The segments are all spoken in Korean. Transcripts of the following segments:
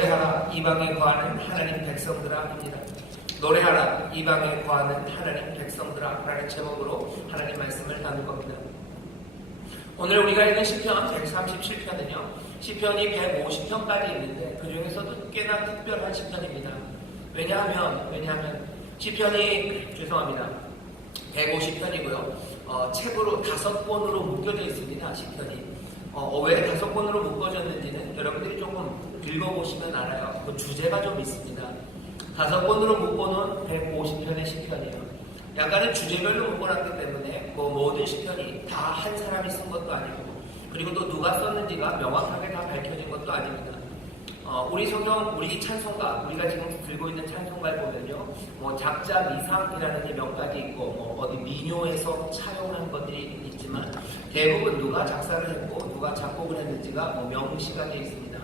노래하라 이방에 거하는 하나님 백성들아입니다. 노래하라 이방에 거하는 하나님 백성들아 라는 제목으로 하나님 말씀을 나눌 겁니다. 오늘 우리가 읽은 시편 137편은요 시편이 150편까지 있는데 그 중에서도 꽤나 특별한 시편입니다. 왜냐하면 시편이 150편이고요 책으로 5권으로 묶여져 있습니다. 시편이 왜 5권으로 묶어졌는지는 여러분들이 조금 읽어보시면 알아요. 그 주제가 좀 있습니다. 5권으로 묶어놓은 150편의 시편이에요. 약간은 주제별로 묶어놨기 때문에 모든 시편이 다 한 사람이 쓴 것도 아니고 그리고 또 누가 썼는지가 명확하게 다 밝혀진 것도 아닙니다. 우리 성경, 우리 찬송가, 우리가 지금 들고 있는 찬송가에 보면요, 작자 미상이라는 몇 가지 있고, 어디 민요에서 차용한 것들이 있지만, 대부분 누가 작사를 했고, 누가 작곡을 했는지가 명시가 되어 있습니다.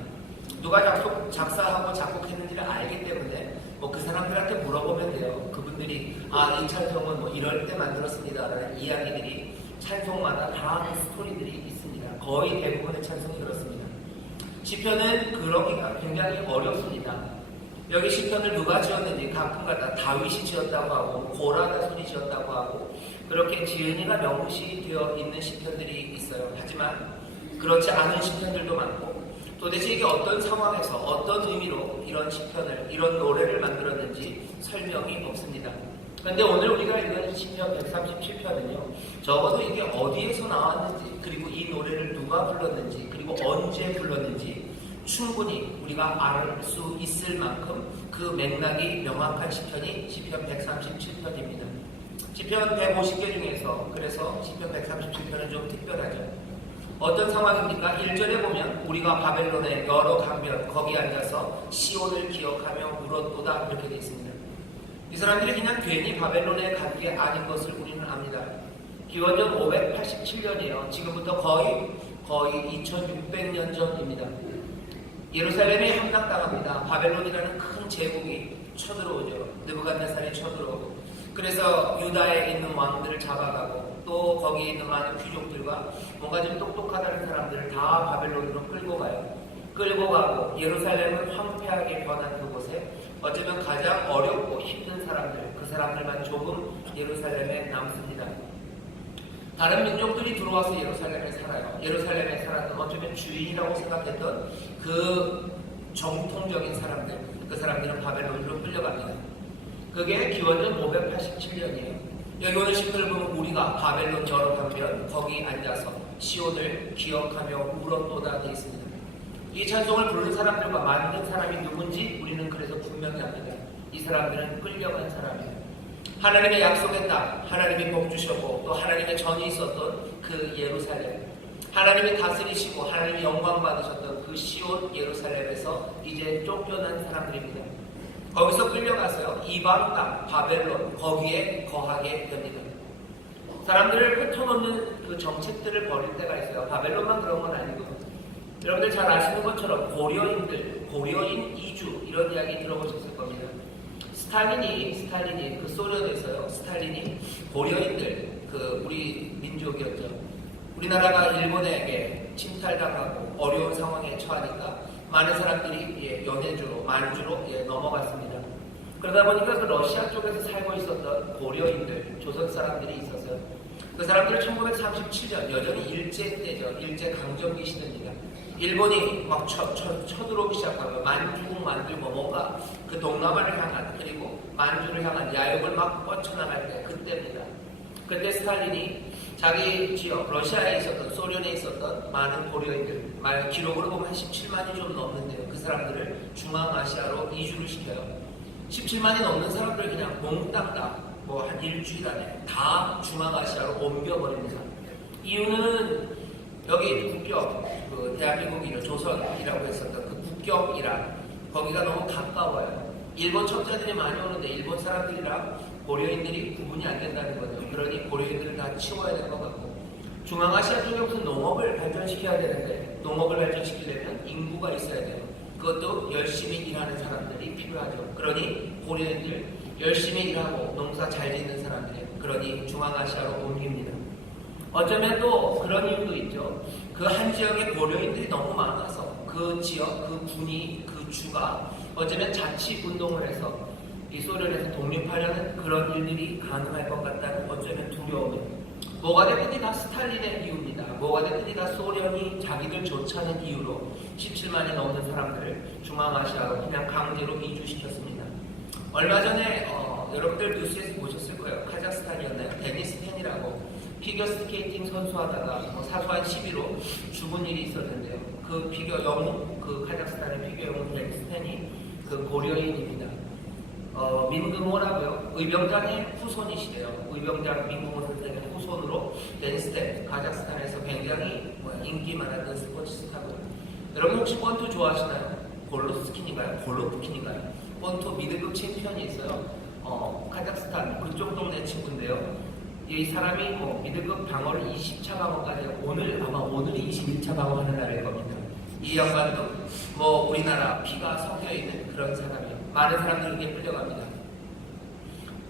누가 작사하고 작곡했는지를 알기 때문에, 그 사람들한테 물어보면 돼요. 그분들이, 이 찬송은 이럴 때 만들었습니다. 라는 이야기들이 찬송마다 다 스토리들이 있습니다. 거의 대부분의 찬송이 그렇습니다. 시편은 그러기가 굉장히 어렵습니다. 여기 시편을 누가 지었는지 가끔가다 다윗이 지었다고 하고 고라가 손이 지었다고 하고 그렇게 지은이가 명시되어 있는 시편들이 있어요. 하지만 그렇지 않은 시편들도 많고 도대체 이게 어떤 상황에서 어떤 의미로 이런 시편을 이런 노래를 만들었는지 설명이 없습니다. 그런데 오늘 우리가 읽은 시편 137편은요 적어도 이게 어디에서 나왔는지 그리고 이 노래를 누가 불렀는지 그리고 언제 불렀는지 충분히 우리가 알 수 있을 만큼 그 맥락이 명확한 시편이 시편 137편입니다. 시편 150개 중에서 그래서 시편 137편은 좀 특별하죠. 어떤 상황입니까? 1절에 보면 우리가 바벨론의 여러 강변 거기 앉아서 시온을 기억하며 울었도다 이렇게 되어 있습니다. 이 사람들이 그냥 괜히 바벨론에 간 게 아닌 것을 우리는 압니다. 기원전 587년이에요. 지금부터 거의 2600년 전입니다. 예루살렘이 함락당합니다. 바벨론이라는 큰 제국이 쳐들어오죠. 느부갓네살이 쳐들어오고 그래서 유다에 있는 왕들을 잡아가고 또 거기에 있는 많은 귀족들과 뭔가 좀 똑똑하다는 사람들을 다 바벨론으로 끌고 가요. 끌고 가고 예루살렘을 황폐하게 변한 그곳에 어쩌면 가장 어렵고 힘든 사람들, 그 사람들만 조금 예루살렘에 남습니다. 다른 민족들이 들어와서 예루살렘에 살아요. 예루살렘에 살았던 어쩌면 주인이라고 생각했던 그 정통적인 사람들, 그 사람들은 바벨론으로 끌려갑니다. 그게 기원전 587년이에요. 여기 오늘 시편을 보면 우리가 바벨론 여러 강변 거기 앉아서 시온을 기억하며 울었도다 되어 있습니다. 이 찬송을 부른 사람들과 만든 사람이 누군지 우리는 그래서 분명히 압니다. 이 사람들은 끌려간 사람이에요. 하나님의 약속의 땅, 하나님이 복 주셨고 또 하나님의 전이 있었던 그 예루살렘, 하나님이 다스리시고 하나님이 영광 받으셨던 그 시온 예루살렘에서 이제 쫓겨난 사람들입니다. 거기서 끌려가서요 이방 땅 바벨론 거기에 거하게 됩니다. 사람들을 흩어놓는 그 정책들을 벌일 때가 있어요. 바벨론만 그런 건 아니고 여러분들 잘 아시는 것처럼 고려인 이주 이런 이야기 들어보셨을 겁니다. 스탈린이 그 소련에서요 스탈린이 고려인들 그 우리 민족이었죠. 우리나라가 일본에게 침탈당하고 어려운 상황에 처하니까 많은 사람들이 연해주로 만주로 넘어갔습니다. 그러다 보니까 그 러시아 쪽에서 살고 있었던 고려인들 조선 사람들이 있었어요. 그 사람들은 1937년 여전히 일제 때죠. 일제 강점기 시대입니다. 일본이 막 쳐들어오기 시작하고 만주국 만들고 뭔가 그 동남아를 향한 그리고 만주를 향한 야욕을 막 뻗쳐나갈 때 그때입니다. 그때 스탈린이 자기 지역 러시아에 있었던 소련에 있었던 많은 고려인들 기록으로 보면 한 17만이 좀 넘는데요. 그 사람들을 중앙아시아로 이주를 시켜요. 17만이 넘는 사람들 그냥 몽땅 다 한 일주일 안에 다 중앙아시아로 옮겨버립니다. 이유는 여기 국경, 그 대한민국이나 조선이라고 했었던 그 국경이랑 거기가 너무 가까워요. 일본 첩자들이 많이 오는데 일본 사람들이랑 고려인들이 구분이 안 된다는 거죠. 그러니 고려인들을 다 치워야 될 것 같고 중앙아시아 쪽에 무슨 농업을 발전시켜야 되는데 농업을 발전시키려면 인구가 있어야 돼요. 그것도 열심히 일하는 사람들이 필요하죠. 그러니 고려인들 열심히 일하고 농사 잘 짓는 사람들이에요. 그러니 중앙아시아로 옮깁니다. 어쩌면 또 그런 이유도 있죠. 그 한 지역에 고려인들이 너무 많아서 그 지역, 그 군이, 그 그 주가 어쩌면 자치 운동을 해서 이 소련에서 독립하려는 그런 일들이 가능할 것 같다는 어쩌면 두려움을, 뭐가 됐든지 다 스탈린의 이유입니다. 뭐가 됐든지 다 소련이 자기들 좋자는 이유로 17만이 넘는 사람들을 중앙아시아로 그냥 강제로 이주시켰습니다. 얼마 전에 여러분들 뉴스에서 보셨을 거예요. 카자흐스탄이었나요? 데니스 펜이라고 피겨스케이팅 선수하다가 사소한 시비로 죽은 일이 있었는데요. 그 피겨 영웅, 그 카자흐스탄의 피겨 영웅 데니스 펜이 그 고려인입니다. 민금호라고요. 의병장의 후손이시래요. 의병장 민금호 선생의 후손으로 데니스 펜, 카자흐스탄에서 굉장히 인기 많았던 스포츠스타고요. 여러분 혹시 권투 좋아하시나요? 골로프킨인가요? 권투 미들급 챔피언이 있어요. 카자흐스탄 그쪽 동네 친구인데요. 이 사람이 미들급 방어를 20차 방어까지 하고 오늘이 21차 방어하는 날일 겁니다. 이 양반도 우리나라 피가 섞여 있는 그런 사람이에요. 많은 사람들에게 끌려갑니다.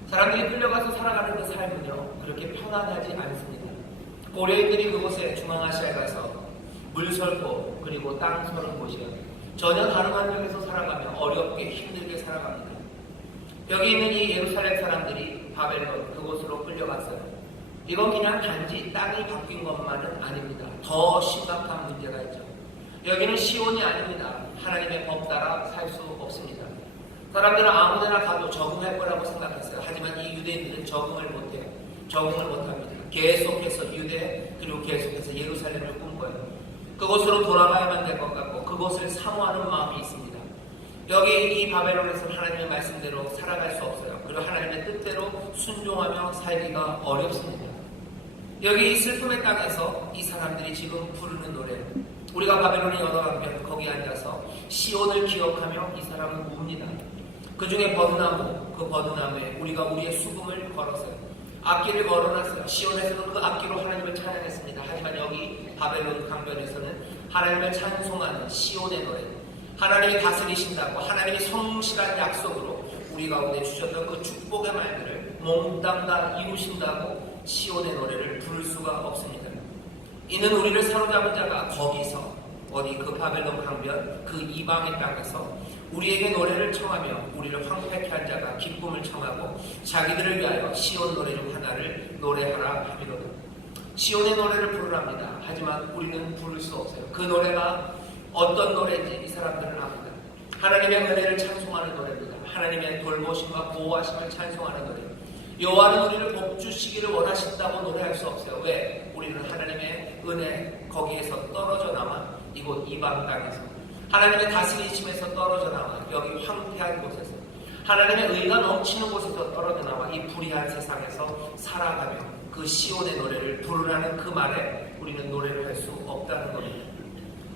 사람들이 끌려가서 살아가는 그 삶은요 그렇게 편안하지 않습니다. 고려인들이 그곳에 중앙아시아에 가서 물 설고 그리고 땅 서는 곳이요 전혀 다른 환경에서 살아가며 어렵게 힘들게 살아갑니다. 여기 있는 이 예루살렘 사람들이 바벨론 그곳으로 끌려갔어요. 이건 그냥 단지 땅이 바뀐 것만은 아닙니다. 더 심각한 문제가 있죠. 여기는 시온이 아닙니다. 하나님의 법 따라 살 수 없습니다. 사람들은 아무데나 가도 적응할 거라고 생각했어요. 하지만 이 유대인들은 적응을 못해요. 적응을 못합니다. 계속해서 유대 그리고 계속해서 예루살렘을 꿈꿔요. 그곳으로 돌아가야만 될 것 같고 그곳을 사모하는 마음이 있습니다. 여기 이 바벨론에서 하나님의 말씀대로 살아갈 수 없어요. 그리고 하나님의 뜻대로 순종하며 살기가 어렵습니다. 여기 이 슬픔의 땅에서 이 사람들이 지금 부르는 노래, 우리가 바벨론의 여러 강변 거기에 앉아서 시온을 기억하며 이 사람은 웁니다. 그 중에 버드나무, 그 버드나무에 우리가 우리의 수금을 걸었어요. 악기를 걸어놨어요. 시온에서는 그 악기로 하나님을 찬양했습니다. 하지만 여기 바벨론 강변에서는 하나님을 찬송하는 시온의 노래, 하나님이 다스리신다고 하나님이 성실한 약속으로 우리 가운데 주셨던 그 축복의 말들을 몽땅 다 이루신다고 시온의 노래를 부를 수가 없습니다. 이는 우리를 사로잡은 자가 거기서 그 바벨론 강변 그 이방의 땅에서 우리에게 노래를 청하며 우리를 황폐케 한 자가 기쁨을 청하고 자기들을 위하여 시온 노래 중 하나를 노래하라 하미로다. 시온의 노래를 부르랍니다. 하지만 우리는 부를 수 없어요. 그 노래가 어떤 노래인지 이 사람들은 압니다. 하나님의 은혜를 찬송하는 노래입니다. 하나님의 돌보심과 보호하심을 찬송하는 노래. 여호와는 우리를 복주시기를 원하신다고 노래할 수 없어요. 왜? 우리는 하나님의 은혜 거기에서 떨어져 나와 이곳 이방 땅에서 하나님의 다스리심에서 떨어져 나와 여기 황폐한 곳에서 하나님의 의가 넘치는 곳에서 떨어져 나와 이 불의한 세상에서 살아가며 그 시온의 노래를 부르라는 그 말에 우리는 노래를 할 수 없다는 겁니다.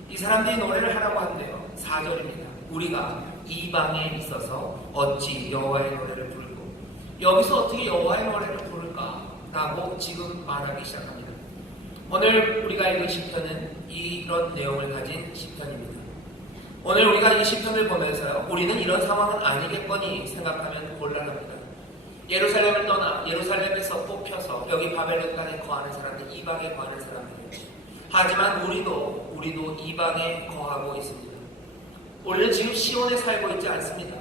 이 사람들이 노래를 하라고 한대요. 4절입니다. 우리가 이방에 있어서 어찌 여호와의 노래를 부르고 여기서 어떻게 여호와의 노래를 부를까라고 지금 말하기 시작합니다. 오늘 우리가 읽은 시편은 이런 내용을 가진 시편입니다. 오늘 우리가 이 시편을 보면서요, 우리는 이런 상황은 아니겠거니 생각하면 곤란합니다. 예루살렘을 떠나 예루살렘에서 뽑혀서 여기 바벨론 땅에 거하는 사람들, 이방에 거하는 사람들이에요. 하지만 우리도 이방에 거하고 있습니다. 우리는 지금 시온에 살고 있지 않습니다.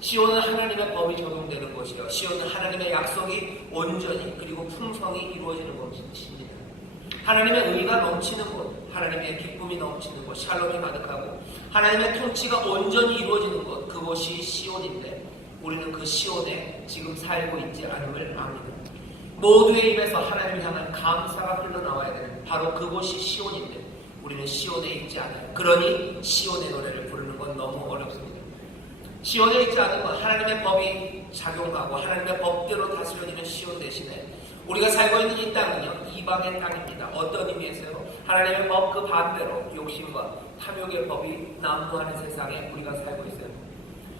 시온은 하나님의 법이 적용되는 곳이요, 시온은 하나님의 약속이 온전히 그리고 풍성히 이루어지는 곳입니다. 하나님의 의가 넘치는 곳, 하나님의 기쁨이 넘치는 곳, 샬롬이 가득하고 하나님의 통치가 온전히 이루어지는 곳, 그곳이 시온인데 우리는 그 시온에 지금 살고 있지 않음을 압니다. 모두의 입에서 하나님을 향한 감사가 흘러나와야 되는 바로 그곳이 시온인데 우리는 시온에 있지 않아요. 그러니 시온의 노래를 부르는 건 너무 어렵습니다. 시온에 있지 않은 건 하나님의 법이 작용하고 하나님의 법대로 다스려지는 시온 대신에 우리가 살고 있는 이 땅은요, 이방의 땅입니다. 어떤 의미에서요? 하나님의 법 그 반대로 욕심과 탐욕의 법이 난무하는 세상에 우리가 살고 있어요.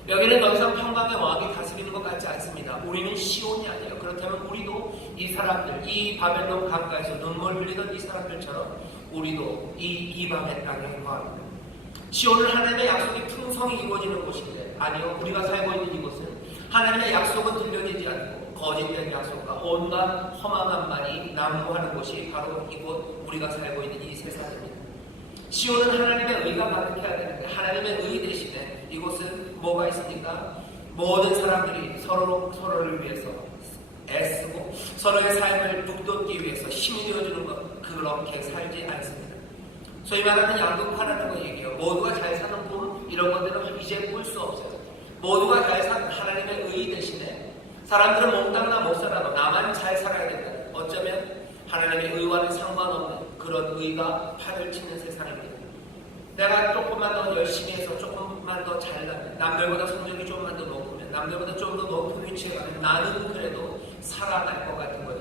여기는 더 이상 평강의 왕이 다스리는 것 같지 않습니다. 우리는 시온이 아니에요. 그렇다면 우리도 이 사람들, 이 바벨론 강가에서 눈물 흘리던 이 사람들처럼 우리도 이 이방의 땅에 거합니다. 시온은 하나님의 약속이 풍성히 이루어지는 곳인데 아니요, 우리가 살고 있는 이곳은 하나님의 약속은 들려지지 않고 거짓된 약속과 온갖 허망한 말이 난무하는 곳이 바로 이곳 우리가 살고 있는 이 세상입니다. 시온은 하나님의 의가 가득해야 되는데 하나님의 의 대신에 대신에 이곳은 뭐가 있습니까? 모든 사람들이 서로를 위해서 애쓰고 서로의 삶을 북돋기 위해서 힘이 되어주는 것, 그렇게 살지 않습니다. 소위 말하는 양극화라는 거 얘기해요. 모두가 잘 사는 꿈, 이런 것들은 이제 꿀 수 없어요. 모두가 잘 사는 하나님의 의 대신에 사람들은 몽땅 못 살아도 나만 잘 살아야 된다. 어쩌면 하나님의 의와는 상관없는 그런 의가 판을 치는 세상입니다. 내가 조금만 더 열심히 해서 조금만 더 잘나면, 남들보다 성적이 조금만 더 높으면, 남들보다 좀 더 높은 위치에 가면 나는 그래도 살아날 것 같은 거예요.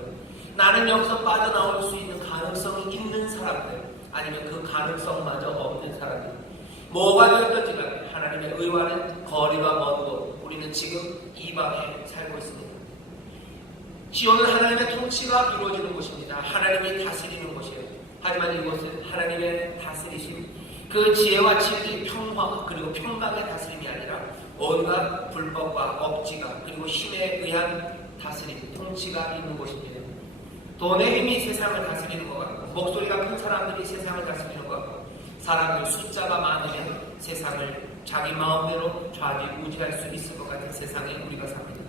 나는 여기서 빠져나올 수 있는 가능성이 있는 사람들, 아니면 그 가능성마저 없는 사람들, 뭐가 되었든지 간에 하나님의 의와는 거리가 먼 곳, 우리는 지금 이방에 살고 있습니다. 시온은 하나님의 통치가 이루어지는 곳입니다. 하나님이 다스리는 곳이에요. 하지만 이곳은 하나님의 다스리심, 그 지혜와 진리, 평화, 그리고 평강의 다스림이 아니라 온갖 불법과 억지가, 그리고 힘에 의한 다스림, 통치가 있는 곳입니다. 돈의 힘이 세상을 다스리는 것 같고, 목소리가 큰 사람들이 세상을 다스리는 것 같고, 사람들 숫자가 많으면 세상을 자기 마음대로 좌지우지할 수 있을 것 같은 세상에 우리가 삽니다.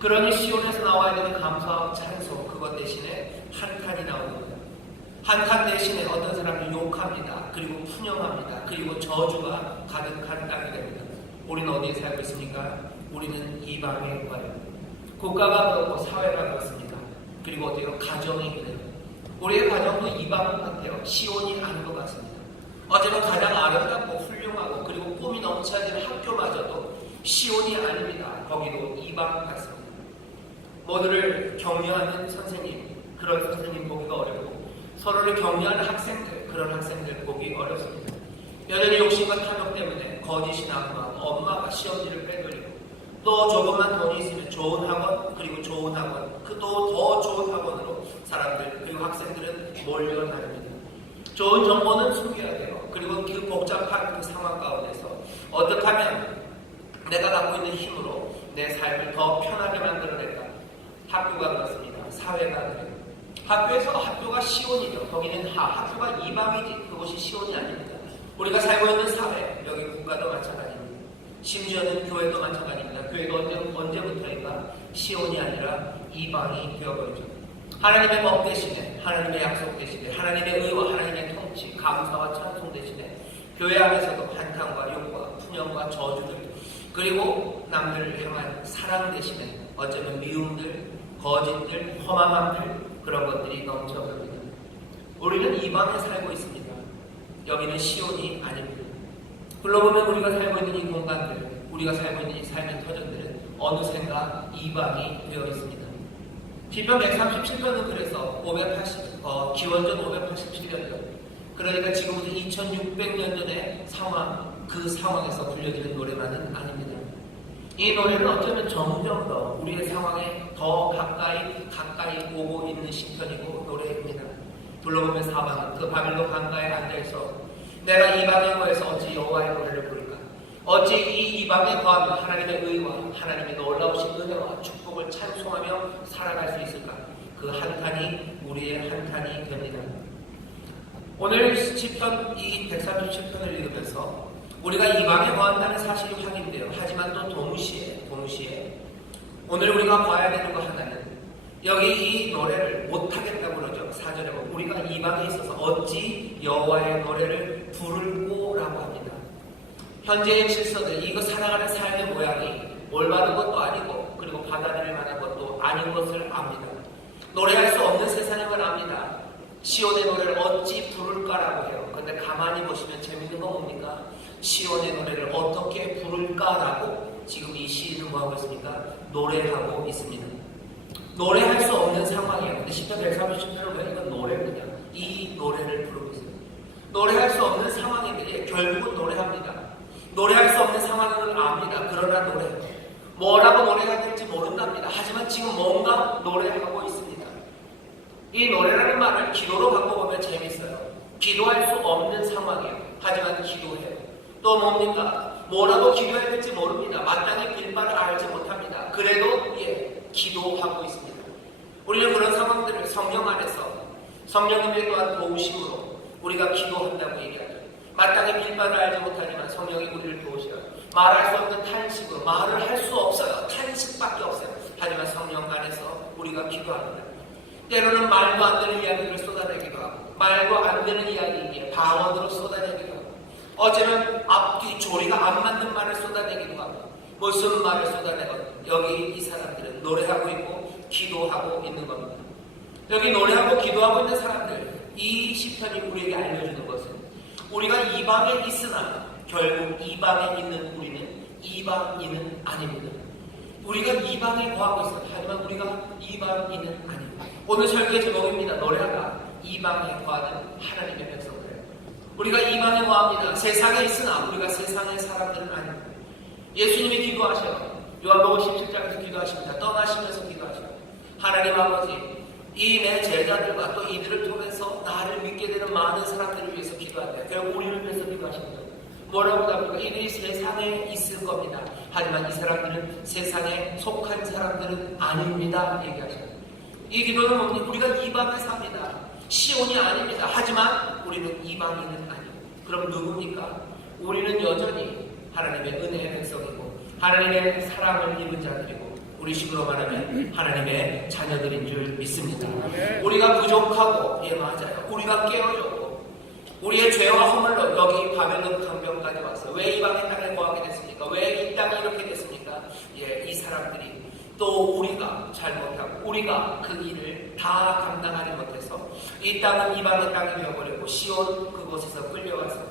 그러니 시온에서 나와야 되는 감사와 찬송, 그것 대신에 한탄이 나옵니다. 한탄 대신에 어떤 사람을 욕합니다. 그리고 푸념합니다. 그리고 저주가 가득한 땅이 됩니다. 우리는 어디에 살고 있습니까? 우리는 이방에 와요. 국가가 그렇고 사회가 그렇습니다. 그리고 어때요? 가정이 그래요. 우리의 가정도 이방 같아요. 시온이 아닌 것 같습니다. 어쩌면 가장 아름답고 훌륭하고 그리고 꿈이 넘쳐지는 학교마저도 시온이 아닙니다. 거기도 이방 같습니다. 모두를 격려하는 선생님, 그런 선생님 보기가 어렵고, 서로를 격려하는 학생들, 그런 학생들 보기 어렵습니다. 여전히 욕심과 탐욕 때문에 거짓이 나고 엄마가 시험지를 빼돌리고, 또 조금만 돈이 있으면 좋은 학원, 그리고 좋은 학원, 그 또 더 좋은 학원으로 사람들, 그리고 학생들은 몰려다닙니다. 좋은 정보는 숨겨야 돼요. 그리고 그 복잡한 그 상황 가운데서 어떻게 하면 내가 갖고 있는 힘으로 내 삶을 더 편하게 만들어낼까? 학교가 그렇습니다. 사회가 그래요. 학교가 시온이죠. 거기는 학교가 이방이지, 그곳이 시온이 아닙니다. 우리가 살고 있는 사회, 여기 국가도 마찬가지입니다. 심지어는 교회도 마찬가지입니다. 교회도 언제부터인가 시온이 아니라 이방이 되어버리죠. 하나님의 법 대신에, 하나님의 약속 대신에, 하나님의 의와 하나님의 통치, 감사와 찬송 대신에 교회 안에서도 한탄과 욕과 푸념과 저주들, 그리고 남들을 향한 사랑 대신에 어쩌면 미움들, 거짓들, 험함들, 그런 것들이 넘쳐납니다. 우리는 이방에 살고 있습니다. 여기는 시온이 아닙니다. 불러보면 우리가 살고 있는 이 공간들, 우리가 살고 있는 이 삶의 터전들은 어느샌가 이방이 되어 있습니다. 시편 137편은 그래서 기원전 587년 전, 그러니까 지금부터 2600년 전의 상황, 그 상황에서 불려지는 노래만은 아닙니다. 이 노래는 어쩌면 점점 더 우리의 상황에 더 가까이 오고 있는 시편이고 노래입니다. 불러보면 4번, 그 바빌론 강가에 앉아있어 내가 이방에 거해서 어찌 여호와의 노래를 부를까? 어찌 이 이방에 거하며 하나님의 의와 하나님의 놀라우신 은혜와 축복을 찬송하며 살아갈 수 있을까? 그 한탄이 우리의 한탄이 됩니다. 오늘 시편 이 137편을 읽으면서 우리가 이방에 거한다는 사실이 확인돼요. 하지만 또 동시에 오늘 우리가 봐야 되는 것 하나는, 여기 이 노래를 못하겠다고 그러죠. 4절에 보면 우리가 이방에 있어서 어찌 여호와의 노래를 부를꼬라고 합니다. 현재의 질서들, 이거 살아가는 삶의 모양이 올바른 것도 아니고 그리고 받아들일 만한 것도 아닌 것을 압니다. 노래할 수 없는 세상인 걸 압니다. 시온의 노래를 어찌 부를까라고 해요. 근데 가만히 보시면 재밌는 건 뭡니까? 시온의 노래를 어떻게 부를까라고 지금 이 시인은 뭐하고 있습니까? 노래하고 있습니다. 노래할 수 없는 상황이에요. 근데 시편 137편을 왜 이건 노래입니다. 이 노래를 부르고 있습니다. 노래할 수 없는 상황인데 결국은 노래합니다. 노래할 수 없는 상황인 걸 압니다. 그러나 노래해요. 뭐라고 노래해야 될지 모른답니다. 하지만 지금 뭔가 노래하고 있습니다. 이 노래라는 말을 기도로 바꿔보면 재밌어요. 기도할 수 없는 상황이에요. 하지만 기도해요. 또 뭡니까? 뭐라고 기도해야 될지 모릅니다. 마땅히 빌바를 알지 못합니다. 그래도 기도하고 있습니다. 우리는 그런 상황들을 성령 안에서 성령님의 또한 도우심으로 우리가 기도한다고 얘기하죠. 마땅히 빌바를 알지 못하지만 성령이 우리를 도우셔요. 말할 수 없는 탄식으로 말을 할 수 없어요. 탄식밖에 없어요. 하지만 성령 안에서 우리가 기도합니다. 때로는 말도 안 되는 이야기를 쏟아내기도 하고 말도 안 되는 이야기에 방언으로 쏟아내기도 하고 어제는 앞뒤 조리가 안 맞는 말을 쏟아내기도 하고 무슨 말을 쏟아내건 여기 이 사람들은 노래하고 있고 기도하고 있는 겁니다. 여기 노래하고 기도하고 있는 사람들, 이 시편이 우리에게 알려주는 것은 우리가 이방에 있으나 결국 이방에 있는 우리는 이방인은 아닙니다. 우리가 이방에 거하고 있어요. 하지만 우리가 이방인은 아닙니다. 오늘 설교의 제목입니다. 노래하다 이방에 거하는 하나님의 백성들. 우리가 이방에 거합니다. 세상에 있으나 우리가 세상의 사람들은 아닙니다. 예수님이 기도하셔요. 요한복음 17장에서 기도하십니다. 떠나시면서 기도하셔요. 하나님 아버지, 이 내 제자들과 또 이들을 통해서 나를 믿게 되는 많은 사람들을 위해서 기도한다. 결국 우리를 위해서 기도하십니다. 뭐라고 합니까? 이들이 세상에 있을 겁니다. 하지만 이 사람들은 세상에 속한 사람들은 아닙니다. 얘기하셔요. 이 기도는 뭡니까? 우리가 이방에 삽니다. 시온이 아닙니다. 하지만 우리는 이방인은 아니에요. 그럼 누굽니까? 우리는 여전히 하나님의 은혜의 백성이고 하나님의 사랑을 입은 자들이고 우리 식으로 말하면 하나님의 자녀들인 줄 믿습니다. 우리가 부족하고 맞아요. 우리가 깨어졌고 우리의 죄와 허물로 여기 바벨론 강변까지 왔어요. 왜 이방의 땅에 거하게 됐습니까? 왜 이 땅이 이렇게 됐습니까? 이 사람들이 또 우리가 잘못하고 우리가 그 일을 다 감당하지 못해서 이 땅은 이방의 땅이 되어버렸고 시온 그곳에서 끌려왔어요.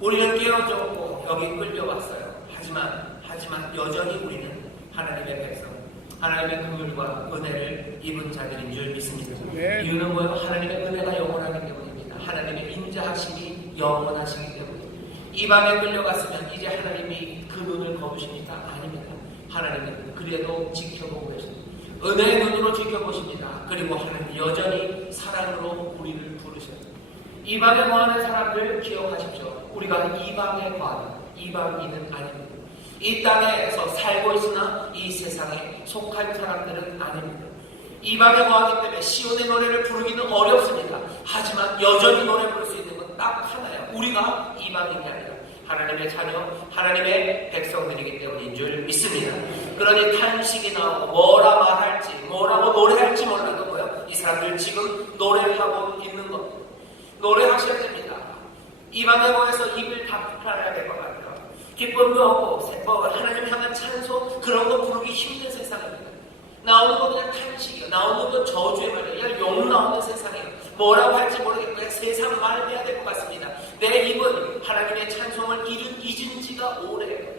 우리는 깨어졌고 여기 끌려왔어요. 하지만 여전히 우리는 하나님의 백성, 하나님의 긍휼과 은혜를 입은 자들인 줄 믿습니다. 네. 이유는 뭐예요? 하나님의 은혜가 영원하기 때문입니다. 하나님의 인자하심이 영원하시기 때문입니다. 이방에 끌려갔으면 이제 하나님이 그 눈을 거두십니까? 아닙니다. 하나님은 그래도 지켜보고 계십니다. 은혜의 눈으로 지켜보십니다. 그리고 하나님 여전히 사랑으로 우리를 부르셔요. 이방에 거하는 사람들 기억하십시오. 우리가 이방에 거하는 이방인은 아닙니다. 이 땅에서 살고 있으나 이 세상에 속한 사람들은 아닙니다. 이방에 거하기 때문에 시온의 노래를 부르기는 어렵습니다. 하지만 여전히 노래 부를 수 있는 건 딱 하나예요. 우리가 이방인이 아니라 하나님의 자녀, 하나님의 백성들이기 때문인 줄 믿습니다. 그러니 탄식이 나오고 뭐라 말할지, 뭐라고 노래할지 몰라도 뭐요? 이 사람들 지금 노래하고 있는 겁니다. 노래하셔야 됩니다. 이방에 거해서 입을 닫아야 될 것 같아요. 기쁨도 없고 하나님 향한 찬송 그런 거 부르기 힘든 세상입니다. 나오는 거 그냥 탄식이요. 나오는 건 저주의 말이에요. 그냥 욕 나오는 세상이에요. 뭐라고 할지 모르겠고 그냥 세상 말을 해야 될 것 같습니다. 내 입은 하나님의 찬송을 잊은 지가 오래예요.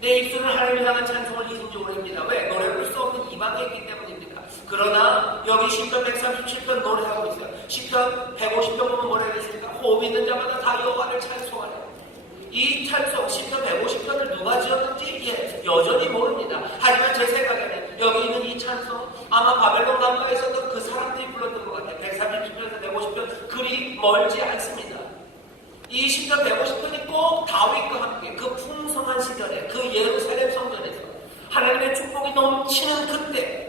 내 입술은 하나님을 향한 찬송을 잊은 지 오래입니다. 왜? 노래 부를 수 없는 이방에 있기 때문입니다. 그러나 여기 시편 137편 노래하고 있어요. 시편 150편 보면 뭐라고 했습니까? 호흡 있는 자마다 다 여호와를 찬송하라. 이 찬송 시편 150편을 누가 지었는지 여전히 모릅니다. 하지만 제 생각에는 여기 있는 이 찬송 아마 바벨론 강가에서도 그 사람들이 불렀던 것 같아요. 130편에서 150편 그리 멀지 않습니다. 이 시편 150편이 꼭 다윗과 함께 그 풍성한 시절에 그 예루살렘 성전에서 하나님의 축복이 넘치는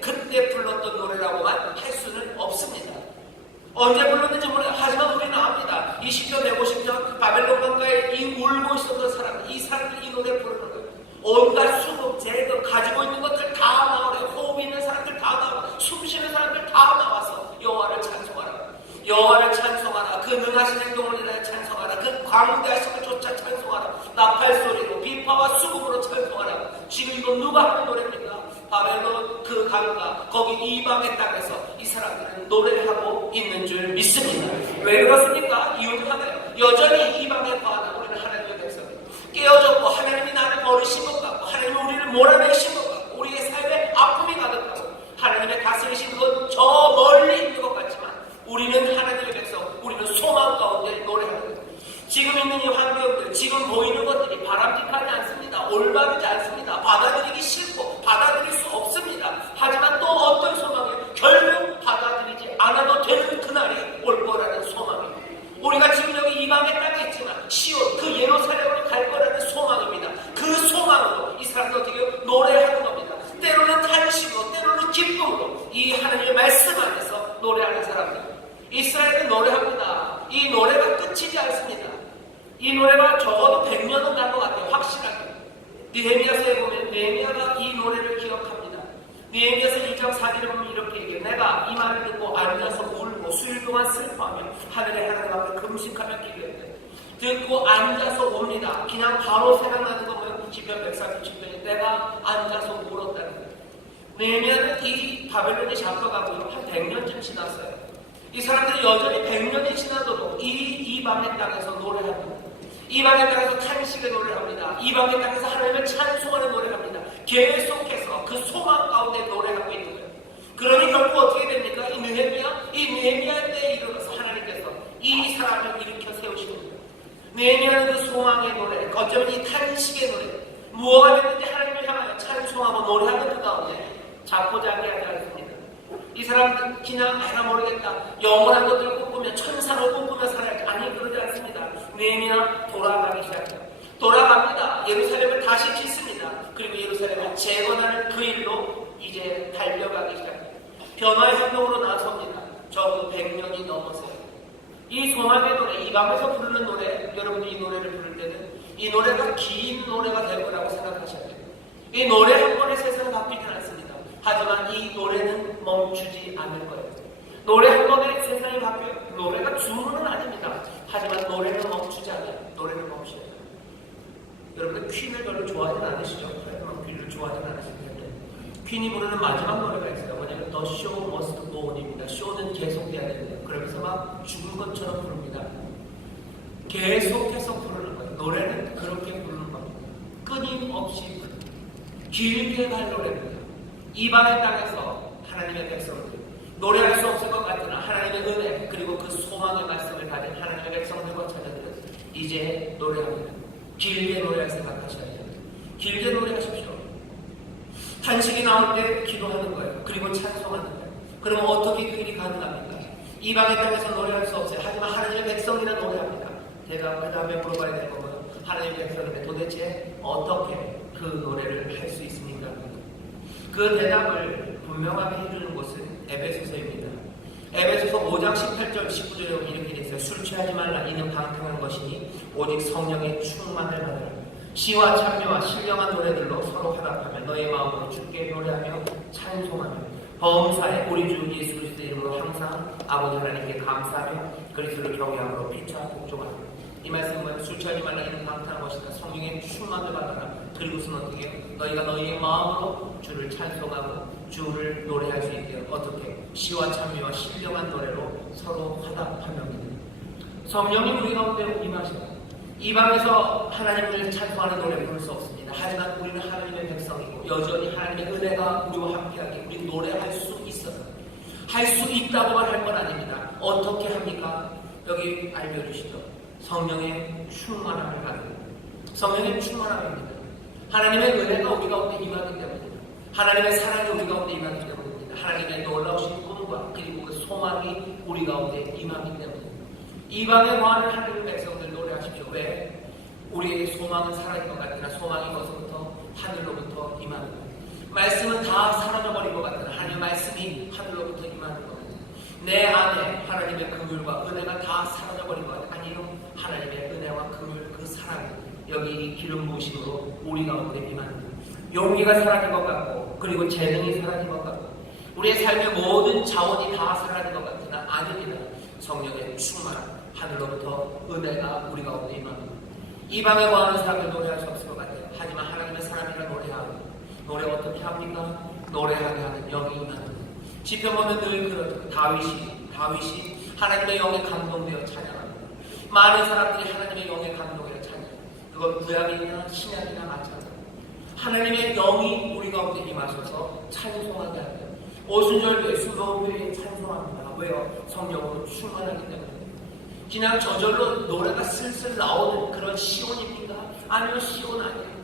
그때 불렀던 노래라고만 할 수는 없습니다. 언제 불렀는지 모르겠어요. 하지만 우리는 압니다. 이 시편 150편 바벨론 강가에 이 울고 있었던 사람들, 이 사람들이 이 노래 부르는 거예요. 온갖 수급, 재급 가지고 있는 것들 다 나오래요. 호흡 있는 사람들 다 나오고 숨 쉬는 사람들 다 나와서 여호와를 찬송하라. 여호와를 찬송하라. 그 능하신 행동을 인하여 찬송하라. 그 광대하심을 쫓아 찬송하라. 나팔 소리로 비파와 수금으로 찬송하라. 지금 이거 누가 하는 노래입니까? 바벨론 그 강가 거기 이방의 땅에서 이 사람들은 노래를 하고 있는 줄 믿습니다. 왜 그렇습니까? 이유는 하나예요. 여전히 이방에 거하나 우리는 하나님의 백성입니다. 깨어졌고 하나님이 나를 버리신 것 같고 하나님이 우리를 몰아내신 것 같고 우리의 삶에 아픔이 가득하고 하나님의 다스리신 그건 저 멀리 있는 것 같지만 우리는 하나님의 백성, 우리는 소망 가운데 노래하는 거예요. 지금 있는 이 환경들, 지금 보이는 것들이 바람직하지 않습니다. 올바르지 않습니다. 받아들이기 싫고 받아들일 수 없습니다. 하지만 또 어떤 소망이에요? 결국 받아들이지 않아도 되는 그날이 올 거라는 소망이에요. 우리가 지금 여기 이방의 땅에 있지만 시온 그 예루살렘으로 갈 거라는 소망입니다. 그 소망으로 이 사람들 어떻게 노래하는 겁니다. 때로는 탄식으로 때로는 기쁨으로 이 하나님의 말씀 안에서 노래하는 사람들. 이스라엘은 노래합니다. 이 노래가 끝이지 않습니다. 이 노래가 적어도 100년은 갈 것 같아요. 확실하게. 4절에 보면 느헤미야가 이 노래를 기억합니다. 느헤미야서 2장 4절에 보면 이렇게 얘기해요. 내가 이 말을 듣고 앉아서 울고 수일 동안 슬퍼하며 하늘의 하나님 앞에 금식하며 기도했대. 듣고 앉아서 옵니다. 그냥 바로 생각나는 거 뭐예요? 시편 147편에 내가 앉아서 울었다는 거예요. 느헤미야는 이 바벨론이 잡혀가고요. 한 100년쯤 지났어요. 이 사람들이 여전히 100년이 지나도록 이방의 땅에서 노래합니다. 이방의 땅에서 탄식의 노래를 합니다. 이방의 땅에서 하나님을 찬송하는 노래를 합니다. 계속해서 그 소망 가운데 노래하고 있는 거예요. 그러니 결국 어떻게 됩니까? 이 느헤미야의 때에 이르러서 하나님께서 이 사람을 일으켜 세우시는 거예요. 느헤미야는 그 소망의 노래, 어쩌면 이 탄식의 노래, 무엇가 됐는지 하나님을 향하여 찬송하고 노래하는 그 가운데 자포자기하지 않습니다. 이 사람들 그냥 내가 모르겠다, 영원한 것들을 꿈꾸며 천사를 꿈꾸며 살아야지. 아니, 그러지 않습니다. 느헤미야 돌아가기 시작해요. 돌아갑니다. 예루살렘을 다시 짓습니다. 그리고 예루살렘을 재건하는 그 일로 이제 달려가기 시작해요. 변화의 행동으로 나섭니다. 적어도 100년이 넘었어요. 이 소망의 노래, 이 밤에서 부르는 노래, 여러분이 이 노래를 부를 때는 이 노래가 긴 노래가 될 거라고 생각하셔야 돼요. 이 노래 한 번에 세상을 바뀌진 않습니다. 하지만 이 노래는 멈추지 않을 거예요. 노래 한 번에 세상이 바뀌어요. 노래가 주문은 아닙니다. 하지만 노래는 멈추지 않아요. 노래는 멈추어요. 여러분들 퀸을 별로 좋아하진 않으시죠? 퀸을 좋아하진 않으실 텐데 퀸이 부르는 마지막 노래가 있어요. 뭐냐면 The Show Must Go On입니다. 쇼는 계속돼야 됩니다. 그러면서 막 죽은 것처럼 부릅니다. 계속해서 부르는 거예요. 노래는 그렇게 부르는 겁니다. 끊임없이 길게 갈 노래입니다. 이방의 땅에서 하나님의 백성들, 노래할 수 없을 것 같으나 하나님의 은혜 그리고 그 소망의 말씀을 가진 하나님의 백성들과 자녀들은 이제 노래합니다. 길게 노래할 생각하셔야 돼요. 길게 노래하십시오. 탄식이 나올 때 기도하는 거예요. 그리고 찬송하는 거예요. 그러면 어떻게 그 일이 가능합니까? 이방의 땅에서 노래할 수 없어요. 하지만 하나님의 백성이란 노래합니다. 제가 그 다음에 물어봐야 될 거는 하나님의 백성인데 도대체 어떻게 그 노래를 할 수 있습니까? 그 대답을 분명하게 해주는 곳은 에베소서입니다. 에베소서 5장 18절 19절에 보면 이렇게 되어 있어요. 술 취하지 말라. 이는 방탕한 것이니 오직 성령의 충만을 받으라. 시와 찬미와 신령한 노래들로 서로 화답하며 너의 마음으로 주께 노래하며 찬송하며 범사에 우리 주 예수 그리스도의 이름으로 항상 아버지 하나님께 감사하며 그리스도를 경외함으로 피차 복종하며. 이 말씀은 술 취하지 말라. 이는 방탕한 것이다. 성령의 충만을 받아라. 그리고선 어떻게 해요? 너희가 너희의 마음으로 주를 찬송하고 주를 노래할 수 있게 어떻게? 시와 찬미와 신령한 노래로 서로 화답하며입니다. 성령이 우리 가운데 임하셔요. 이방에서 하나님을 찬송하는 노래 부를 수 없습니다. 하지만 우리는 하나님의 백성이고 여전히 하나님의 은혜가 우리와 함께하게 우리 노래할 수 있어요. 할 수 있다고만 할 건 아닙니다. 어떻게 합니까? 여기 알려주시죠. 성령의 충만함을 받는, 성령의 충만함입니다. 하나님의 은혜가 우리 가운데 임하기 때문입니다. 하나님의 사랑이 우리 가운데 임하기 때문입니다. 하나님의 놀라우신 꿈과 그리고 그 소망이 우리 가운데 임하기 때문입니다. 이방의 거하는 하나님의 백성들 노래하십시오. 왜? 우리의 소망은 사라진 것 같으나 소망이 거기서부터 하늘로부터 임하는 거예요. 말씀은 다 사라져버린 것 같으나 하나님의 말씀이 하늘로부터 임하는 거예요. 내 안에 하나님의 긍휼과 은혜가 다 사라져버린 것 같아요. 아니요, 하나님의 은혜와 긍휼, 그 사랑이 여기 기름 부으심으로 우리 가운데 임하는 거예요. 용기가 사라진 것 같고 그리고 재능이 사라진 것 같고 우리의 삶의 모든 자원이 다 사라진 것 같으나 아닙니다. 성령의 충만함, 하늘로부터 은혜가 우리 가운데 임합니다. 이방에 거하는 사람들 노래할 수 없을 것 같아요. 하지만 하나님의 사람이라 노래하고, 노래 어떻게 합니까? 노래하게 하는 영이 임하는 거예요. 시편 보면 늘 그렇죠. 다윗이 하나님의 영에 감동되어 찬양합니다. 많은 사람들이 하나님의 영에 감동되어 찬양합니다. 그건 구약이나 신약이나 마찬가지입니다. 하나님의 영이 우리 가운데 임하셔서 찬송하게 합니다. 오순절교회 수도교회에 찬송합니다. 왜요? 성령으로 충만하기 때문에. 그냥 저절로 노래가 슬슬 나오는 그런 시온입니까? 아니요, 시온 아니에요.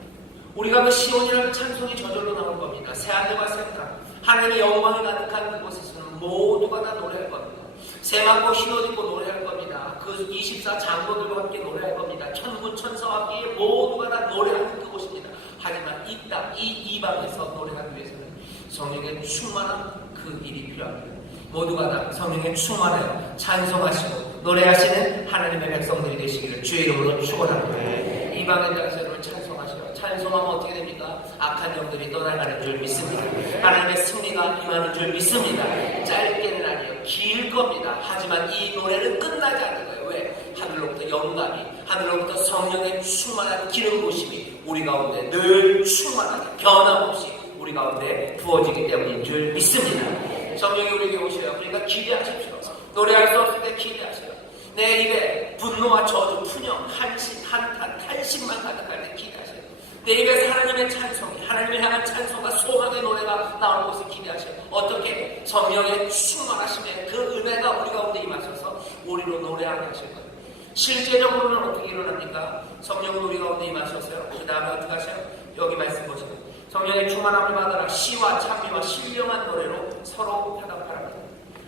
우리가 그 시온이라는 찬송이 저절로 나올 겁니다. 새하늘과 새 땅, 하나님의 영광이 가득한 그곳에서는 모두가 다 노래할 겁니다. 새만고 흰옷 입고 노래할 겁니다. 그 24장로들과 함께 노래할 겁니다. 천군 천사와 함께 모두가 다 노래하는 그곳입니다. 하지만 이 땅, 이 이방에서 노래하기 위해서는 성령의 충만한 그 일이 필요합니다. 모두가 다 성령의 충만하여 찬송하시고 노래하시는 하나님의 백성들이 되시기를 주의 이름으로 축원합니다. 이방의 땅에서 여러분 찬송하시오. 찬송하면 어떻게 됩니까? 악한 영들이 떠나가는 줄 믿습니다. 하나님의 승리가 임하는 줄 믿습니다. 짧게는 아니에요. 길 겁니다. 하지만 이 노래는 끝나지 않는 거예요. 왜? 하늘로부터 영감이, 하늘로부터 성령의 충만한 기름 부으심이 우리 가운데 늘 충만하게 변함없이 우리 가운데 부어지기 때문인 줄 믿습니다. 성령이 우리에게 오셔요. 그러니까 기대하십시오. 노래할 수 없을 때 기대하세요. 내 입에 분노와 저주, 푸념, 한심, 한탄, 탄식만 가득할 때 기대하세요. 내 입에서 하나님의 찬송이, 하나님을 향한 찬송과 소망의 노래가 나올 것을 기대하세요. 어떻게? 성령의 충만하심에 그 은혜가 우리 가운데 임하셔서 우리로 노래하게 하실 거예요. 실제적으로는 어떻게 일어납니까? 성령은 우리 가운데 임하셔서요. 그 다음에 어떻게 하세요? 여기 말씀 보시면 성령의 충만함을 받아라. 시와 찬미와 신령한 노래로 서로 화답하라.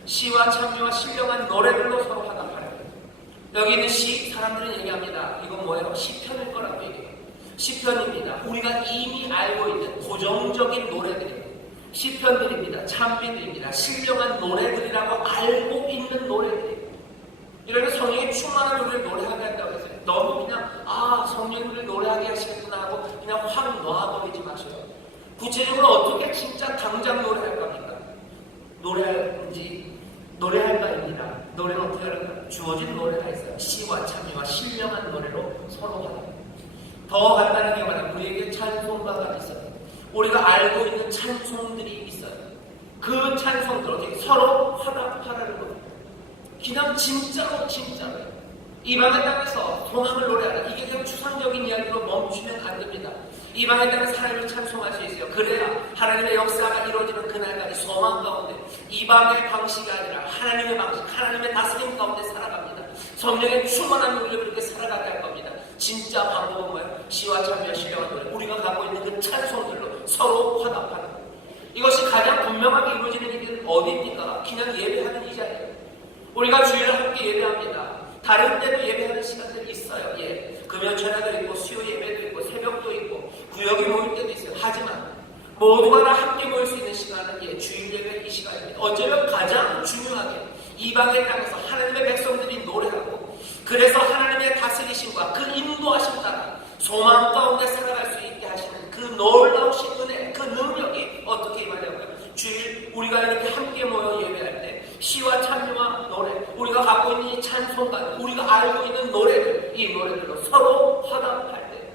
시와 찬미와 신령한 노래들로 서로 화답하라. 여기 있는 시, 사람들은 얘기합니다. 이건 뭐예요? 시편일 거라고 얘기해요. 시편입니다. 우리가 이미 알고 있는 고정적인 노래들입니다. 시편들입니다. 찬미들입니다. 신령한 노래들이라고 알고 있는 노래들입니다. 이러면 성령의 충만함을 우리를 노래하게 한다고 했어요. 너무 그냥 성령이 우리를 노래하게 하시겠구나 하고 그냥 확 놔버리지 마셔요. 구체적으로 어떻게 진짜 당장 노래할 겁니까? 노래할 바입니다. 노래는 어떻게 하는가? 주어진 노래가 있어요. 시와 찬미와 신령한 노래로 서로 화답합니다. 더 간단하게 말하면 우리에게 찬송가가 있어요. 우리가 알고 있는 찬송들이 있어요. 그 찬송들 어떻게 서로 화답하라는 겁니다. 그냥 진짜로 이방의 땅에서 소망을 노래하라. 이게 그냥 추상적인 이야기로 멈추면 안 됩니다. 이방의 땅에서 하나님을 찬송할 수 있어요. 그래야 하나님의 역사가 이루어지는 그날까지 소망 가운데 이방의 방식이 아니라 하나님의 방식, 하나님의 다스림 가운데 살아갑니다. 성령의 충만한 우리를 그렇게 살아가게 할 겁니다. 진짜 방법은 뭐예요? 시와 찬미와 신령한 노래, 우리가 갖고 있는 그 찬송들로 서로 화답하는 거예요. 이것이 가장 분명하게 이루어지는 일은 어디입니까? 그냥 예배하는 이 자리예요. 우리가 주일을 함께 예배합니다. 다른 때도 예배하는 시간들이 있어요. 금요 철야도 있고 수요 예배도 있고 새벽도 있고 구역이 모일 때도 있어요. 하지만 모두가 다 함께 모일 수 있는 시간은 주일 예배 이 시간입니다. 어쩌면 가장 중요하게 이방의 땅에서 하나님의 백성들이 노래하고 그래서 하나님의 다스리심과 그 인도하심 따라 소망 가운데 살아갈 수 있게 하시는 그 놀라우신 은혜, 그 능력이 어떻게 임하냐고요? 주일 우리가 이렇게 함께 모여 예배할 때 시와 찬미와 노래, 우리가 갖고 있는 이 찬송가, 우리가 알고 있는 노래들, 이 노래들로 서로 화답할 때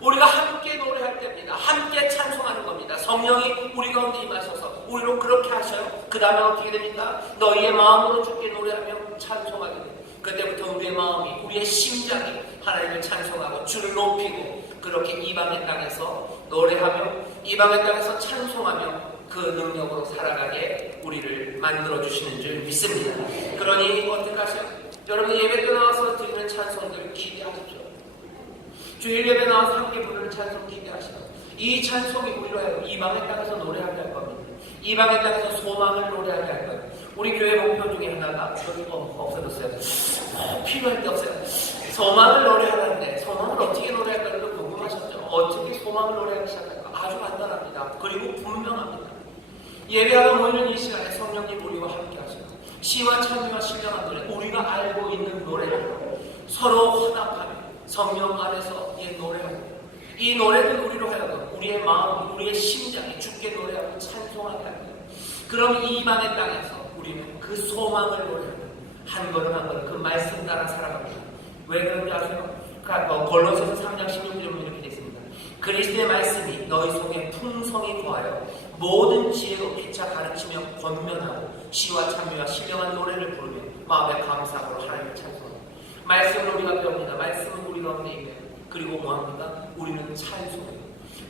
우리가 함께 노래할 때입니다. 함께 찬송하는 겁니다. 성령이 우리 가운데 임하셔서 우리로 그렇게 하셔요. 그 다음에 어떻게 됩니까? 너희의 마음으로 주께 노래하며 찬송하게 됩니다. 그때부터 우리의 마음이, 우리의 심장이 하나님을 찬송하고 주를 높이고 그렇게 이방의 땅에서 노래하며 이방의 땅에서 찬송하며 그 능력으로 살아가게 우리를 만들어주시는 줄 믿습니다. 그러니 어떻게 하세요? 여러분 예배 때 나와서 드리는 찬송들 기대하십시오. 주일 예배 나와서 함께 부르는 찬송 기대하시고 이 찬송이 우리로 하여금 이방의 땅에서 노래하게 할 겁니다. 이방의 땅에서 소망을 노래하게 할 거예요. 우리 교회 목표 중에 하나가 없어졌어요. 필요할 게 없어요. 소망을 노래하는데 소망을 어떻게 노래할까를 궁금하셨죠? 어떻게 소망을 노래하기 시작할까? 아주 간단합니다. 그리고 분명합니다. 예배하러 모이는 이 시간에 성령님 우리와 함께 하시고 시와 찬미와 신령한 노래, 우리가 알고 있는 노래를 서로 화답하며 성령 안에서 노래하고 이 노래는 우리로 하여금 우리의 마음, 우리의 심장이 주께 노래하고 찬송하게 할 거예요. 그럼 이 이방의 땅에서 우리는 그 소망을 노래하고 한 걸음 한 걸음 그 말씀 따라 살아갑니다. 왜 그런지 아세요? 골로새서 3장 16절에 이렇게 되어 있습니다. 그리스도의 말씀이 너희 속에 풍성히 거하여 모든 지혜로 피차 가르치며 권면하고 시와 찬미와 신령한 노래를 부르며 마음의 감사함으로 하나님을 찬송합니다. 말씀을 우리가 배웁니다. 말씀은 우리 가운데 있네요. 그리고 뭐합니까? 우리는 찬송해요.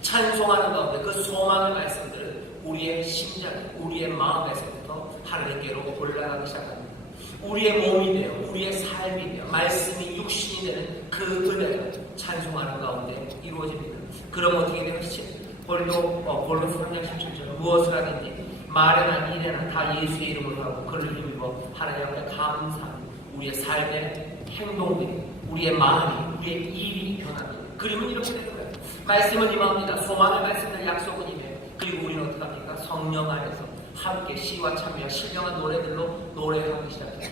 찬송하는 가운데 그 소망의 말씀들은 우리의 심장, 우리의 마음에서부터 하나님께로 올라가기 시작합니다. 우리의 몸이 되어 우리의 삶이 되어 말씀이 육신이 되는 그 은혜가 찬송하는 가운데 이루어집니다. 그럼 어떻게 되겠지? 골로새 3장 17절 무엇을 하든지 말이나 일이나 다 예수의 이름으로 하고 그를 힘입어 하나님 앞에 감사하는 우리의 삶의 행동들이, 우리의 마음이, 우리의 일이 변합니다. 그림은 이렇게 되는 거예요. 말씀은 임합니다. 소망의 말씀은 약속은 임해요. 그리고 우리는 어떻게 합니까? 성령 안에서 함께 시와 찬미와 신령한 노래들로 노래하기 시작해요.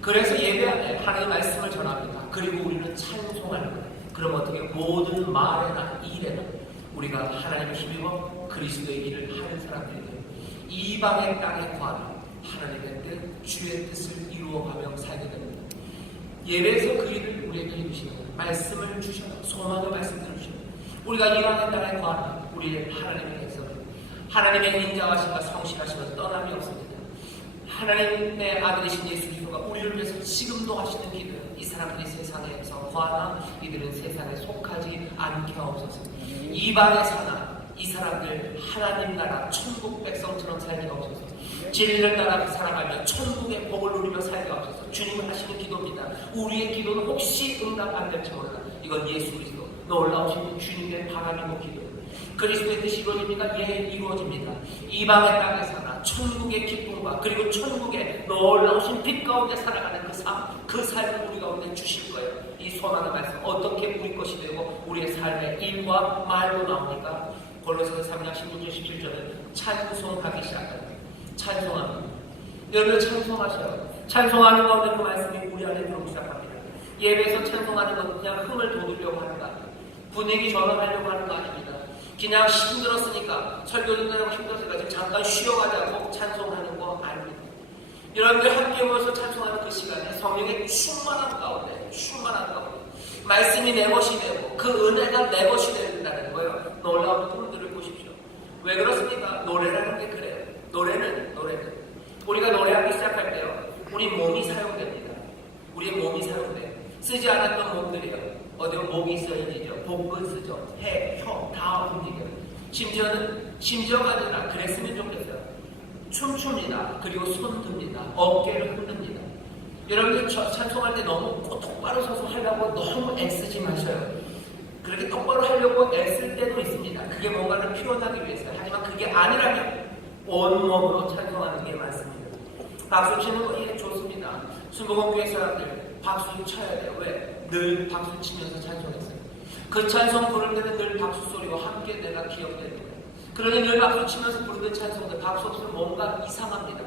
그래서 예배할 때 하나님의 말씀을 전합니다. 그리고 우리는 찬송하는 거예요. 그럼 어떻게 모든 말에나 일에나 우리가 하나님을 힘입어 그리스도의 일을 하는 사람들에게 이방의 땅에 거하며 하나님의 뜻, 주의 뜻을 이루어가며 살게 됩니다. 예배에서 그 일을 우리에게 해주시고 말씀을 주셔서 소망의 말씀을 주셔서 우리가 이방의 땅에 거하며 우리의 하나님에게서 하나님의 인자하심과 성실하심과 떠남이 없습니다. 하나님의 아들이신 예수 그리스도가 우리를 위해서 지금도 하시는 기도, 이 사람들이 세상에서 거하나 이들은 세상에 속하지 않게 하옵소서. 이방에 사나 이 사람들 하나님 나라 천국 백성처럼 살게 하옵소서. 진리를 따라 살아가며 천국의 복을 누리며 살게 하옵소서. 주님은 하시는 기도입니다. 우리의 기도는 혹시 응답 안 될지 몰라. 이건 예수 그리스도 놀라우신 주님의 바람이고 기도. 그리스도의 뜻이 이루어집니까? 예, 이루어집니다. 이방의 땅에 사나 천국의 기쁨과 그리고 천국의 놀라우신 빛 가운데 살아가는 그 삶을 우리 가운데 주실 거예요. 이 소망의 말씀 어떻게 우리 것이 되고 우리의 삶의 일과 말로 나오니까 골로새서 3장 16절 17절은 찬송하기 시작합니다. 찬송합니다. 여러분 찬송하셔요. 찬송하는 가운데 그 말씀이 우리 안에 들어오기 시작합니다. 예배에서 찬송하는 건 그냥 흥을 돋우려고 하는 거 아닙니다. 분위기 전환하려고 하는 거 아닙니다. 그냥 힘들었으니까 설교 듣느라고 힘들었으니까 지금 잠깐 쉬어가자고 찬송하는 거 아닙니다. 여러분들 함께 모여서 찬송하는 그 시간에 성령의 충만한 가운데 말씀이 내 것이 되고 그 은혜가 내 것이 된다는 거예요. 놀라운 분들을 보십시오. 왜 그렇습니까? 노래라는 게 그래요. 노래는 우리가 노래하기 시작할 때요 우리 몸이 사용됩니다. 우리의 몸이 사용돼요. 쓰지 않았던 몸들이요 어디 목이 써야지죠. 복근 쓰죠. 해, 혀 다 움직여요. 심지어가 아니라 그랬으면 좋겠어요. 춤춥니다. 그리고 손 듭니다. 어깨를 흔듭니다. 여러분들 찬송할 때 너무 똑바로 서서 하려고 너무 애쓰지 마셔요. 그렇게 똑바로 하려고 애쓸 때도 있습니다. 그게 뭔가를 표현하기 위해서요. 하지만 그게 아니라면 온몸으로 찬송하는 게 맞습니다. 박수 치는 거 예, 좋습니다. 순복음교회 사람들 박수 쳐야 돼요. 왜? 늘 박수 치면서 찬송했어요. 그 찬송 부를 때는 늘 박수 소리와 함께 내가 기억되는 거예요. 그러니 늘 박수 치면서 부르는 찬송들 박수 없으면 뭔가 이상합니다.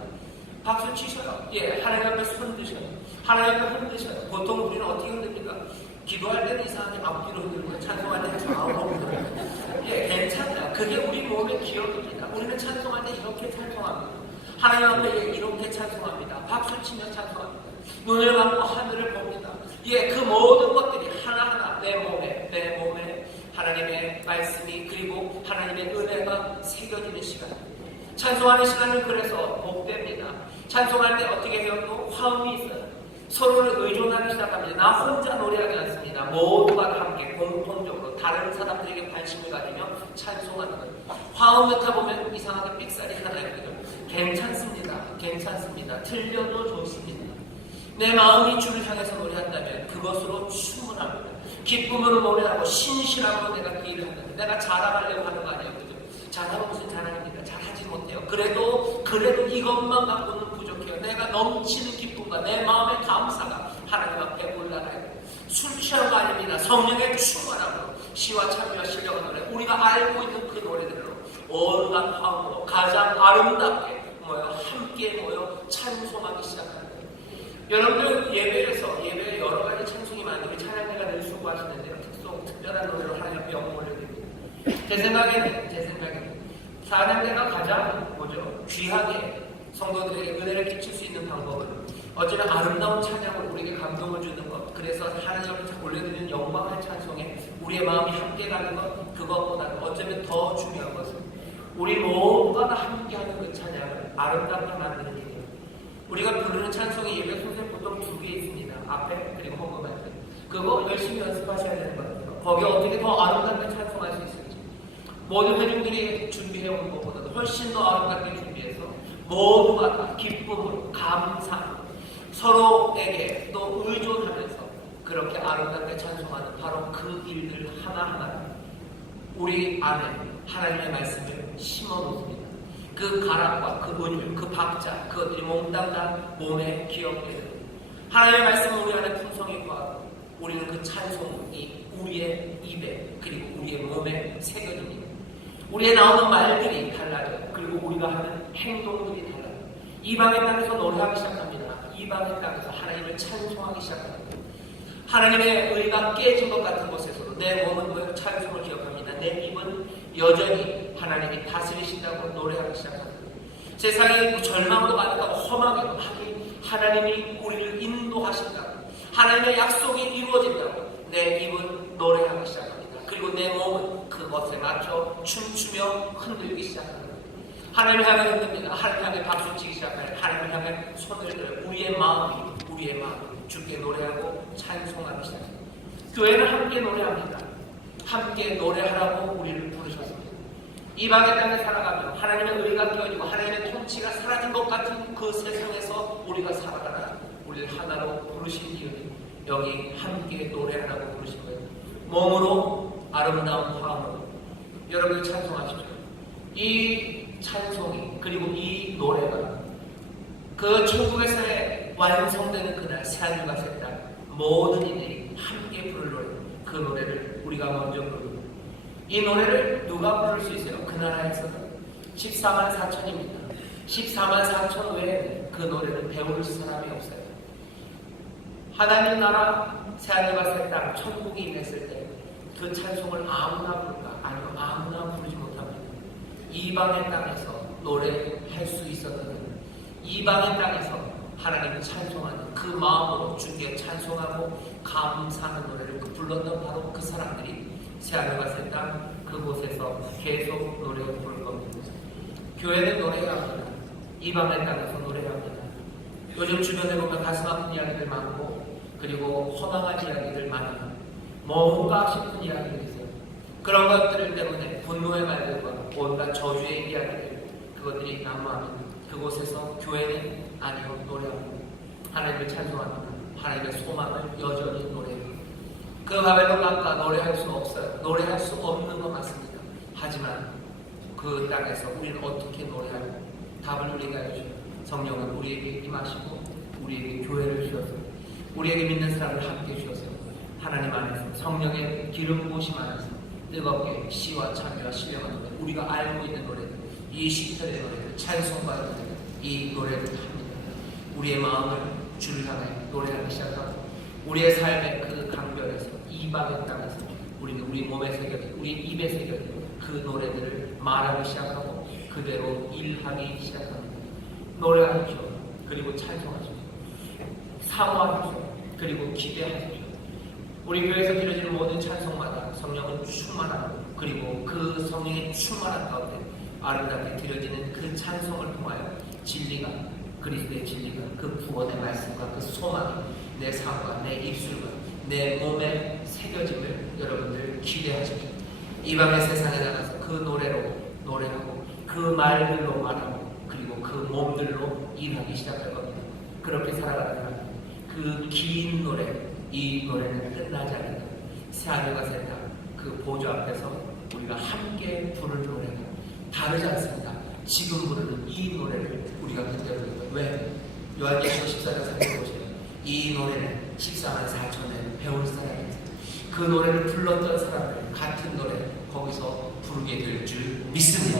박수 치셔요. 예, 하나님 앞에 손 드셔요. 하나님 앞에 흔드셔요. 보통 우리는 어떻게 흔듭니까? 기도할 때는 이상하게 앞뒤로 흔들고 찬송할 때는 좌우로 흔들고 예, 괜찮아요. 그게 우리 몸의 기억입니다. 우리는 찬송할 때 이렇게 찬송합니다. 하나님 앞에 이렇게 찬송합니다. 박수 치며 찬송합니다. 눈을 감고 하늘을 봅니다. 예, 그 모든 것들이 하나하나 내 몸에 하나님의 말씀이 그리고 하나님의 은혜가 새겨지는 시간입니다. 찬송하는 시간은 그래서 복됩니다. 찬송할 때 어떻게 해요? 또 화음이 있어요. 서로를 의존하기 시작합니다. 나 혼자 노래하지 않습니다. 모두가 함께 공통적으로 다른 사람들에게 관심을 가지며 찬송하는 거예요. 화음 듣다 보면 이상하게 삑사리 하나요. 괜찮습니다. 틀려도 좋습니다. 내 마음이 주를 향해서 노래한다면 그것으로 충분합니다. 기쁨으로 노래하고 신실함으로 내가 그 일을 한다면 내가 자랑하려고 하는 거 아니에요. 그죠? 자랑은 무슨 자랑입니까? 잘하지 못해요. 그래도 이것만 갖고는 부족해요. 내가 넘치는 기쁨과 내 마음의 감사가 하나님 앞에 올라가요. 술 취한 거 아닙니다. 성령의 충만함으로 시와 찬미와 신령한 노래 우리가 알고 있는 그 노래들로 온갖 화음으로 가장 아름답게 함께 모여 찬송하기 시작합니다. 여러분들 예배에 여러 가지 찬송이 많은데 찬양대가 늘 수고하시는데요. 특별한 노래로 하나님 앞에 영광 올려드립니다. 제 생각에는 찬양대가 가장 귀하게 성도들에게 은혜를 끼칠 수 있는 방법은 어쩌면 아름다운 찬양으로 우리에게 감동을 주는 것, 그래서 하나님 앞에 올려드리는 영광의 찬송에 우리의 마음이 함께 가는 것, 그것보다는 어쩌면 더 중요한 것은 우리 모두가 함께하는 그 찬양을 아름답게 만드는 일이에요. 우리가 부르는 찬송의 예배 순서는 보통 두 개 있습니다. 앞에 그리고 헌금할 때. 그거 열심히 연습하셔야 되는 것 같아요. 거기에 어떻게 더 아름답게 찬송할 수 있을지. 모든 회중들이 준비해온 것보다도 훨씬 더 아름답게 준비해서 모두가 다 기쁨으로 감사로 서로에게 또 의존하면서 그렇게 아름답게 찬송하는 바로 그 일들 하나하나 우리 안에 하나님의 말씀을 심어놓습니다. 그 가락과 그 은율, 그 박자, 그것들이 몽땅 다 몸에 기억되는 하나님의 말씀은 우리 안에 풍성히 거하고 우리는 그 찬송이 우리의 입에 그리고 우리의 몸에 새겨집니다. 우리의 나오는 말들이 달라져요. 그리고 우리가 하는 행동들이 달라요. 이방의 땅에서 노래하기 시작합니다. 이방의 땅에서 하나님을 찬송하기 시작합니다. 하나님의 의가 깨진 것 같은 곳에서도 내 몸은 찬송을 기억합니다. 내 입은 여전히 하나님이 다스리신다고 노래하기 시작합니다. 세상에 절망도 많고 허망해도 하나님이 우리를 인도하신다고, 하나님의 약속이 이루어진다고 내 입은 노래하기 시작합니다. 그리고 내 몸은 그것에 맞춰 춤추며 흔들기 시작합니다. 하나님을 향해 흔듭니다. 하나님을 향해 박수치기 시작합니다. 하나님을 향해 손을 들어 우리의 마음이 주께 노래하고 찬송하기 시작합니다. 교회는 함께 노래합니다. 함께 노래하라고 우리를 부르셨습니다. 이방의 땅에 살아가며 하나님의 의가 깨어지고 하나님의 통치가 사라진 것 같은 그 세상에서 우리가 살아가라 우리를 하나로 부르신 이유는 여기 함께 노래하라고 부르신 거예요. 몸으로 아름다운 마음으로 여러분들 찬송하십시오. 이 찬송이 그리고 이 노래가 그 천국에서의 완성되는 그날 새하늘과 새 땅 모든 이들이 함께 부를 노래, 그 노래를 우리가 먼저 부릅니다. 이 노래를 누가 부를 수 있어요? 그 나라에서는 14만 4천입니다. 14만 4천 외에 그 노래를 배울 사람이 없어요. 하나님 나라 새하늘과 새 땅 천국이 임했을 때 그 찬송을 아무나 부를까? 아니면 아무나 부르지 못합니다. 이방의 땅에서 노래할 수 있었던 이방의 땅에서 하나님을 찬송하는 그 마음으로 주께 찬송하고 감사하는 노래를 불렀던 바로 그 사람들이 새하늘과 새 땅 그곳에서 계속 노래를 부를 겁니다. 교회는 노래해야 합니다. 이방의 땅에서 노래해야 합니다. 요즘 주변에 보면 가슴 아픈 이야기들 많고 그리고 허망한 이야기들 많아요. 뭔가 싶은 이야기들이 있어요. 그런 것들 때문에 분노의 말들과 온갖 저주의 이야기들 그것들이 난무합니다. 그곳에서 교회는 아니요 노래합니다. 하나님을 찬송합니다. 하나님의 소망을 여전히 노래합니다. 그 바벨론 땅과 노래할 수 없어요. 노래할 수 없는 것 같습니다. 하지만 그 땅에서 우리는 어떻게 노래하고 답을 우리가 해주죠. 성령은 우리에게 임하시고 우리에게 교회를 주셨어요. 우리에게 믿는 사람을 함께 주셨어요. 하나님 안에서 성령의 기름 부으심 안에서 뜨겁게 시와 참여와 신령한 노래 우리가 알고 있는 노래들 이 시절의 노래들 찬송과 노래 이 노래를 합니다. 우리의 마음을 주를 향해 노래하기 시작하고 우리의 삶의 그 강변에서 이방의 땅에서 우리는 우리 몸에 새겨진 우리 입에 새겨진 그 노래들을 말하기 시작하고 그대로 일하기 시작합니다. 노래하십시오. 그리고 찬송하십시오. 사모하십시오. 그리고 기대하십시오. 우리 교회에서 드려지는 모든 찬송마다 성령은 충만하고 그리고 그 성령의 충만한 가운데 아름답게 드려지는 그 찬송을 통하여 진리가 그리스도의 진리가 그 구원의 말씀과 그 소망이 내 삶과 내 입술과 내 몸에 새겨짐을 여러분들 기대하십시오. 이방의 세상에 나가서 그 노래로 노래하고 그 말들로 말하고 그리고 그 몸들로 일하기 시작할 겁니다. 그렇게 살아가다가 그 긴 노래 이 노래는 끝나지 않는다. 새하늘과 새 땅 그 보좌 앞에서 우리가 함께 부를 노래가 다르지 않습니다. 지금 부르는 이 노래를 우리가 그때 부르는 거예요. 왜? 요한계시록 14장 생각해 보세요. 이 노래는 14만 4천에 배울 사람이 있어요. 그 노래를 불렀던 사람들 같은 노래 거기서 부르게 될 줄 믿습니다.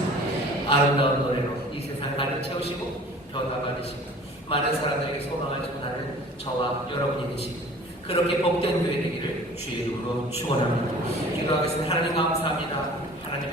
아름다운 노래로 이 세상을 가득 채우시고 변화받으시고 많은 사람들에게 소망을 전하는 저와 여러분이 되시고 그렇게 복된 교회 되기를 주의 이름으로 축원합니다. 기도하겠습니다. 하나님 감사합니다. 하나님의